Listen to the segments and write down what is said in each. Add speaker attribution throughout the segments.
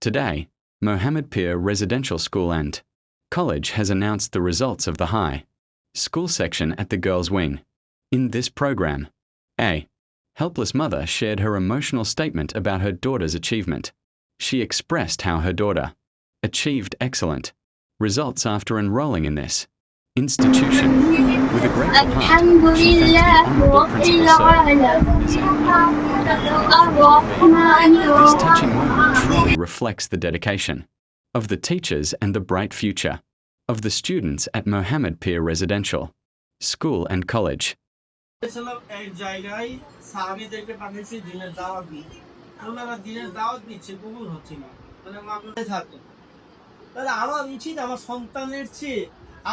Speaker 1: Today, Mohammed Pir Residential School and College has announced the results of the high school section at the girls' wing. In this program, A. Helpless mother shared her emotional statement about her daughter's achievement. She expressed how her daughter achieved excellent results after enrolling in this institution with a great heart. the Honourable This touching moment truly reflects the dedication of the teachers and the bright future of the students at Mohammed Peer Residential School and College.
Speaker 2: তাহলে আমার উচিত আমার সন্তানের চেয়ে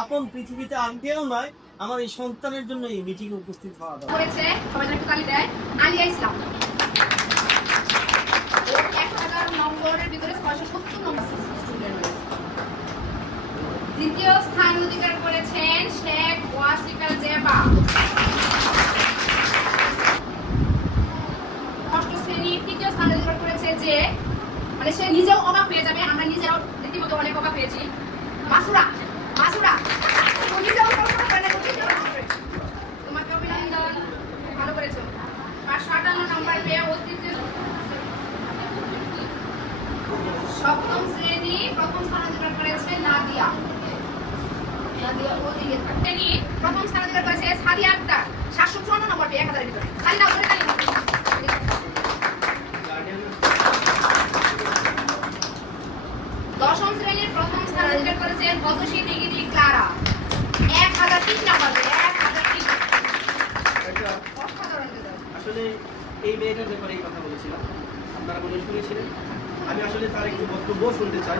Speaker 2: আপন পৃথিবীতে আর কেউ নয়, আমার এই সন্তানের জন্য এই মিটিং উপস্থিত হওয়া দরকার।
Speaker 3: করেছে, সবাই একটু তালি দেয়। আলিয়া ইসলাম। নম্বরের ভিতরে ছয়শো সত্তর নম্বর দ্বিতীয় স্থান অধিকার করেছেন শেখ ওয়াসিফা জেবা ষষ্ঠ শ্রেণি তৃতীয় স্থান অধিকার করেছে যে মানে সে নিজেও অবাক হয়ে যাবে আমরা নিজেরাও রীতিমতো অনেক অবাক হয়েছি মাসুরা মাসুরা তুমি নিজেও কল্পনা করে না, তুমি নিজেও অবাক হয়েছো। তোমাকে অভিনন্দন ভালো করেছ পাঁচশো আটান্ন নম্বর পেয়ে অস্তিত্ব সপ্তম শ্রেণি প্রথম স্থান অধিকার করেছে নাদিয়া নাদিয়া ওদিকে থাকে। শ্রেণি প্রথম স্থান অধিকার করেছে সাদিয়া আক্তার সাতশো চুয়ান্ন নম্বর পেয়ে এক হাজারের ভিতরে তালি দাও করে তালি দাও। দশম শ্রেণির প্রথম স্থান অধিকার করেছে পদশী ডিগ্রি ক্লারা এক হাজার তিন নম্বর পেয়ে এক হাজার তিন অসাধারণ রেজাল্ট
Speaker 2: আসলে এই মেয়েটার ব্যাপারে এই কথা বলেছিলাম। আপনারা বলে শুনেছিলেন। আমি আসলে তার একটু বক্তব্য শুনতে চাই।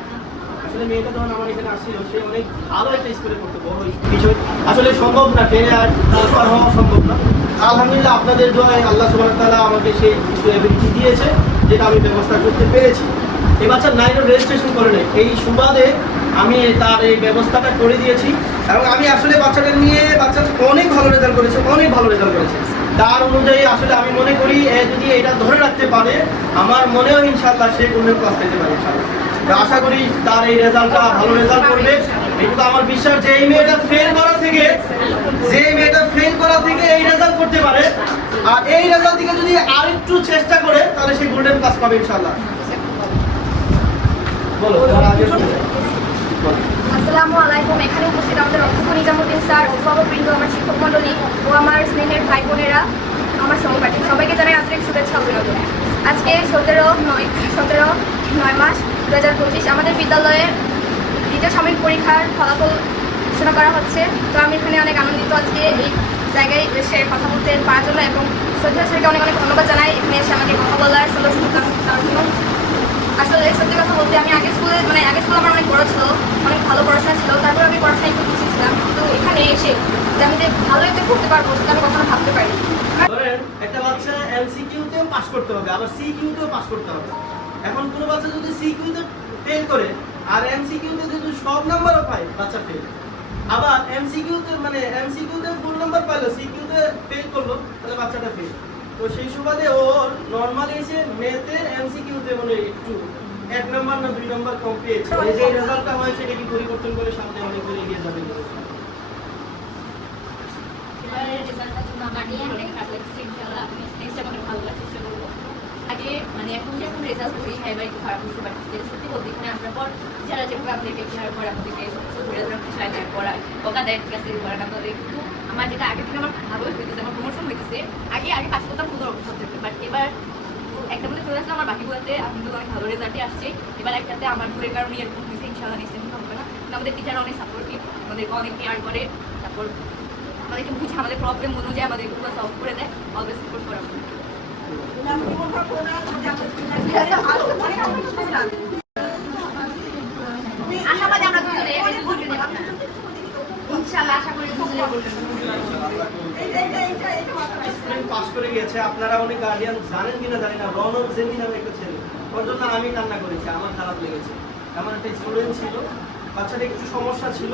Speaker 2: আসলে মেয়েটা যখন আমার এখানে আসছিল, সে অনেক ভালো একটা স্কুলে পড়তে, বড় বিষয় আসলে সম্ভব না ট্রেনে আর ট্রান্সফার হওয়া সম্ভব না। আলহামদুলিল্লাহ আপনাদের দোয়ায় আল্লাহ সুবাহ তাআলা আমাকে সেই কিছু দিয়েছে, যেটা আমি ব্যবস্থা করতে পেরেছি। এই বাচ্চা নাইনও রেজিস্ট্রেশন করে নেই। এই সুবাদে আমি তার এই ব্যবস্থাটা করে দিয়েছি এবং আমি আসলে বাচ্চাটা নিয়ে বাচ্চা অনেক ভালো রেজাল্ট করেছে, অনেক ভালো রেজাল্ট করেছে। তার অনুযায়ী আসলে আমি মনে করি যদি এটা ধরে রাখতে পারে, আমার মনেও ইনশাল্লাহ সে কোনো ক্লাস পেতে পারে ইনশাল্লাহ আশা করি তার এই রেজাল্টটা ভালো রেজাল্ট করবে। কিন্তু আমার বিশ্বাস যে এই মেয়েটা ফেল করা থেকে, যে মেয়েটা ফেল করা থেকে এই রেজাল্ট করতে পারে। আর এই রেজাল্ট থেকে যদি আরেকটু চেষ্টা করে, তাহলে সে গোল্ডেন ক্লাস পাবে ইনশাল্লাহ বলো তোমার আগে বলো।
Speaker 3: আসসালামু আলাইকুম, এখানে উপস্থিত আমাদের অধ্যক্ষ নিজামুদ্দিন স্যার অভিভাবক বৃন্দ, আমার শিক্ষক মণ্ডলী ও আমার স্নেহের ভাই বোনেরা, আমার সহপাঠী। সবাইকে জানাই আন্তরিক শুভেচ্ছা অভিনন্দন। আজকে সতেরো নয় সতেরো নয় মাস দু হাজার পঁচিশ, আমাদের বিদ্যালয়ে দ্বিতীয় সাময়িক পরীক্ষার ফলাফল ঘোষণা করা হচ্ছে। তো আমি এখানে অনেক আনন্দিত আজকে এই জায়গায় এসে কথা বলতে পারার জন্য এবং শ্রদ্ধা স্যারকে অনেক অনেক ধন্যবাদ জানাই। এখানে এসে আমাকে কথা বলার সুন্দর সুযোগ জন্য। আসলে সত্যি কথা বলতে আমি আগে স্কুলে মানে আগে স্কুল আমার অনেক বড় ছিল, অনেক ভালো পড়াশোনা ছিল, তারপর আমি পড়াশোনা একটু পিছিয়ে ছিলাম। কিন্তু এখানে এসে যে আমি যে ভালো একটা করতে পারব সেটা আমি কখনো ভাবতে পারি
Speaker 2: একটা বাচ্চা এমসিকিউ তেও পাস করতে হবে, আবার সিকিউ তেও পাস করতে হবে। এখন কোনো বাচ্চা যদি সিকিউ তে ফেল করে, আর এমসিকিউ তে যদি সব নাম্বারও পায়, বাচ্চা ফেল আবার এমসিকিউ তে মানে এমসিকিউ তে ফুল নাম্বার পাইলো সিকিউ তে ফেল করল, তাহলে বাচ্চাটা ফেল তো সেই সুবাদে ওর নর্মালি এসে মেতে এমসিকিউ তে মানে একটু, এক নাম্বার না দুই নাম্বার কম পেয়েছে। যে রেজাল্টটা হয়েছে, এটা কি পরিবর্তন করে সামনে অনেক দূর এগিয়ে যাবে
Speaker 4: মানে এখন যখন রেজাল্ট করি হ্যাঁ এবার খারাপ বুঝতে পারছি যে সত্যি বলতে এখানে আসার পর, যারা যেভাবে আমাদেরকে কেয়ার করে সমস্ত ঘুরে ধরে পিছায় দেয় দেয় ঠিক আছে, পড়াটা করে কিন্তু আমার যেটা আগে থেকে আমার ভালোই হইতেছে, আমার প্রমোশন হইতেছে, আগে আগে কাজ করতাম সুন্দর অবস্থা বাট এবার একটা মধ্যে চলে আসলে আমার বাকিগুলোতে কিন্তু অনেক ভালো রেজাল্টই আসছে। এবার একটাতে আমার ভুলের কারণে এরকম হয়েছে ইনশাআল্লাহ নেক্সট টাইম হবে না। আমাদের টিচার অনেক সাপোর্টিভ আমাদেরকে অনেক কেয়ার করে, তারপর আমাদেরকে বুঝে, আমাদের প্রবলেম অনুযায়ী আমাদের এগুলো সলভ করে দেয় অলওয়েজ সাপোর্ট করে আমাদের।
Speaker 3: আশাবাদী আমরা দুজনে ইনশাআল্লাহ আশা করি দুজনে
Speaker 2: পাস করে গেছে আপনারা অনেক গার্ডিয়ান জানেন কিনা জানি না রনক জেমি নামে একটা ছেলে। ওর জন্য আমি কান্না করেছি আমার খারাপ লেগেছে। আমার একটা স্টুডেন্ট ছিল বাচ্চাটা একটু সমস্যা ছিল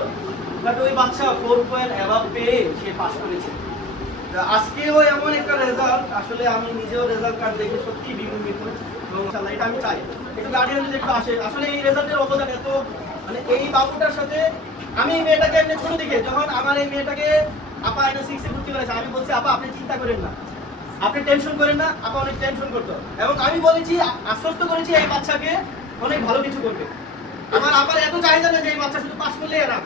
Speaker 2: বাট ওই বাচ্চা ফোর পয়েন্ট অ্যাভাব পেয়ে সে পাস করেছে। আজকেও এমন একটা রেজাল্ট আসলে আমি নিজেও রেজাল্ট কার্ড দেখে সত্যি বিমোহিত এবং এটা আমি চাই। একটু গার্ডিয়ান যদি একটু আসে আসলে এই রেজাল্টের অবদান এত মানে এই বাবুটার সাথে আমি এই মেয়েটাকে এমনি ছোট দিকে, যখন আমার এই মেয়েটাকে আপা এটা সিক্সে ভর্তি করেছে, আমি বলছি, আপা, আপনি চিন্তা করেন না। আপনি টেনশন করেন না, আপা অনেক টেনশন করতো। এবং আমি বলেছি, আশ্বস্ত করেছি, এই বাচ্চাকে অনেক ভালো কিছু করবে। আমার আবার এত চাহিদা না যে এই বাচ্চা শুধু পাস করলে এরা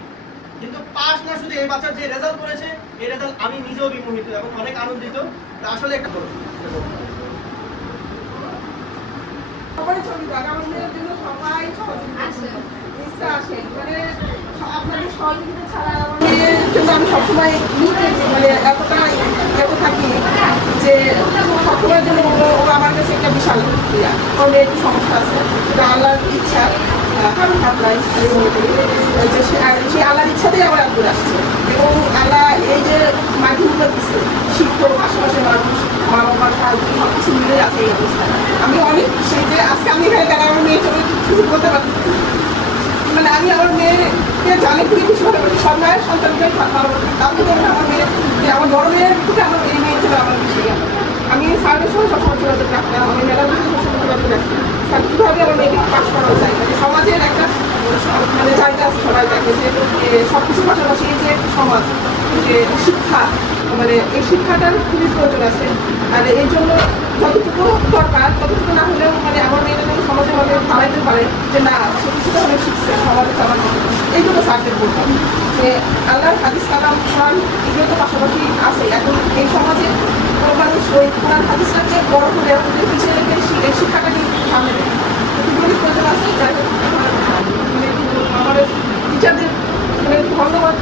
Speaker 2: কিন্তু পাস না শুধু এই বাচ্চার যে রেজাল্ট করেছে, এই রেজাল্ট আমি নিজেও বিমোহিত এবং অনেক আনন্দিত। তা আসলে একটা
Speaker 5: সবাই ছবি দেয় আমাদের জন্য সবাই সহযোগিতা মানে জন্য আমি মানে আমার কাছে একটা বিশাল ইয়া। ওর একটু সমস্যা আছে। সেটা ইচ্ছা কারণ সে আল্লাহর ইচ্ছাতেই আমার এত আসছে। এবং আল্লাহ এই যে মাধ্যমগুলো দিচ্ছে শিক্ষক আশেপাশে মানুষ মা বাবার সব কিছু মিলে আছে আমি অনেক সেই যে আজকে আমি এখানে দাঁড়া আমার মেয়ের জন্য কিছু বলতে পারতেছি। মানে আমি আমার মেয়েকে জানি খুবই খুশি হতে সব মায়ের সন্তানকে তার থেকে আমার মেয়ের যে আমার বড় মেয়ের থেকে আমার এই মেয়ে ছিল আমার বেশি ইয়া। আমি স্যারের সঙ্গে সবসময় যোগাযোগ রাখতাম আমি মেলার সবসময় যোগাযোগ রাখতাম কীভাবে আমার মেয়েকে পাশ করানো যায়? মানে সমাজের একটা মানে আছে সবাই দেখে যে সব কিছুর পাশাপাশি যে সমাজ, যে শিক্ষা মানে এই শিক্ষাটার খুবই প্রয়োজন আছে। আর এই জন্য যতটুকু দরকার, ততটুকু না হলেও মানে আমার মেয়েরা সমাজে মানে দাঁড়াইতে পারে যে, না, সে কিছুটা শিখছে সমাজে চালানো এইগুলো স্যারদের বলতাম যে আল্লাহর হাদিস কালাম, কোরআন, এগুলো তো পাশাপাশি আছে। এখন এই সমাজে কোনো মানুষ ওই কোরআন হাদিসটাকে বড় করে ওদের পিছিয়ে রেখে শিক্ষাটাকে সামনে এগুলোর প্রয়োজন আছে, যাই হোক আমার মানে কি বলব, আমার টিচারদের মানে ধন্যবাদ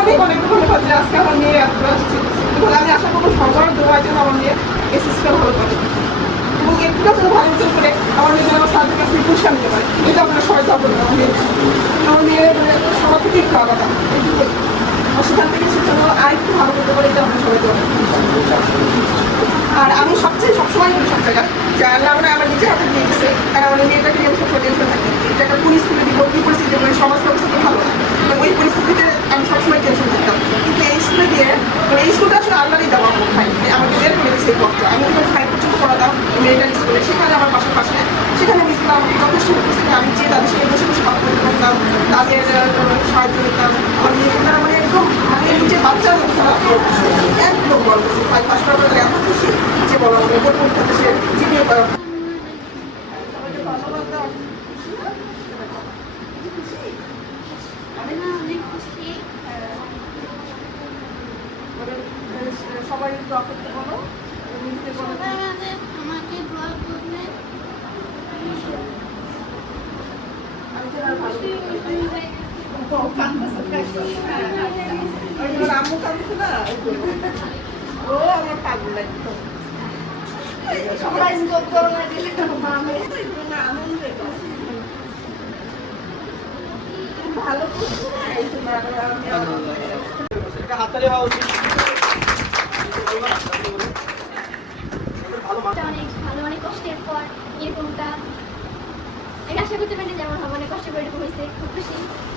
Speaker 5: অনেক অনেক ধন্যবাদ যে আজকে আমার মেয়ে এত আসছে এবং আমি আশা করব সবার দোয়া যেন আমার মেয়ে এসএসটা ভালো করে এবং একটু যেন ভালো কিছু করে আমার মেয়ে যেন আমার সাথে কাছে পুরস্কার নিতে পারে এটা আমরা সবাই চাবো না মানে সবার থেকে একটু আলাদা এইটুকুই থেকে সে আরেকটু ভালো করতে পারে, এটা আমরা সবাই দোয়া আর আমি সবচেয়ে সবসময় বলি সব যে আল্লাহ আমরা আমার নিজের হাতে দিয়ে দিচ্ছে কারণ আমার মেয়েটাকে নিয়ে সবসময় টেনশন থাকি। যে একটা পুলিশ তুলে দিব, কি পরিস্থিতি মানে সমাজ ব্যবস্থা ভালো। না। তো ওই পরিস্থিতিতে আমি সবসময় টেনশন থাকতাম। কিন্তু এই স্কুলে দিয়ে মানে এই স্কুলটা আসলে আল্লাহরই দেওয়া আমার ভাই। আমাকে বের করে দিচ্ছে এই পথটা। আমি যখন ফাইভ পর্যন্ত পড়াতাম মেয়েটার স্কুলে সেখানে আমার পাশে পাশে, সেখানে আমি ইসলাম যথেষ্ট আমি যে তাদের সাথে বসে বসে বলতে পারতাম তাদের সাহায্য করতাম আমার মেয়ে তারা মানে একদম মানে নিজের বাচ্চার মতো একদম গল্প ফাইভ পাস করার পরে এত খুশি যে বলা হবে বোর্ড পরীক্ষাতে সে
Speaker 4: আমি অনেক খুশি
Speaker 5: সবাই একটু আপত্তি
Speaker 4: আমাদের আমাকে দোয়া করবে
Speaker 5: ও আমার পাগল একদম।
Speaker 3: সবাই স্কোপ করোনা দিলে মামে
Speaker 5: আনন্দে তো। ভালো করছে না,
Speaker 2: হাততালি হওয়া উচিত ভালো মানুষ
Speaker 6: এটা অনেক ভালো অনেক কষ্টের পর এরকমটা এটা আশা করতে